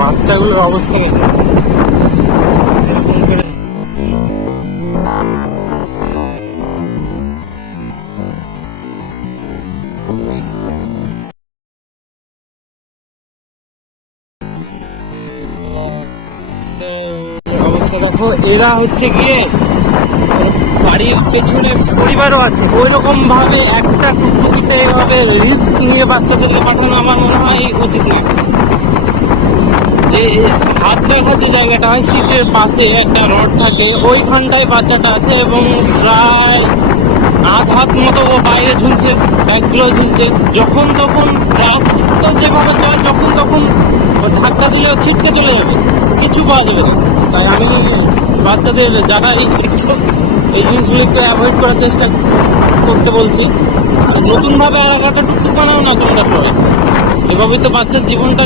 বাচ্চাগুলোর অবস্থা দেখুন। এরকম করে অবস্থা দেখো। এরা হচ্ছে গিয়ে বাড়ির পেছনে পরিবারও আছে, ওই রকম ভাবে একটা টুকটুকিতে এভাবে রিস্ক নিয়ে বাচ্চাদেরকে পাঠানো আমার মনে হয় উচিত না। যে হাত রাখার যে জায়গাটা হয় সিটের পাশে একটা রড থাকে, ওইখানটায় বাচ্চাটা আছে এবং প্রায় আধ হাত মতো ও বাইরে ঝুলছে, ব্যাগগুলো ঝুলছে। যখন তখন ট্রাক তো যেভাবে চলে, যখন তখন ধাক্কা দিলে ছিটকে চলে যাবে, কিছু পাওয়া যাবে না। তাই আমি বাচ্চাদের যারা এই জিনিসগুলো একটু অ্যাভয়েড করার চেষ্টা করতে বলছি। আর নতুনভাবে এলাকাটা টুকটুক বানাও না তোমরা সবাই, এভাবেই তো বাচ্চার জীবনটা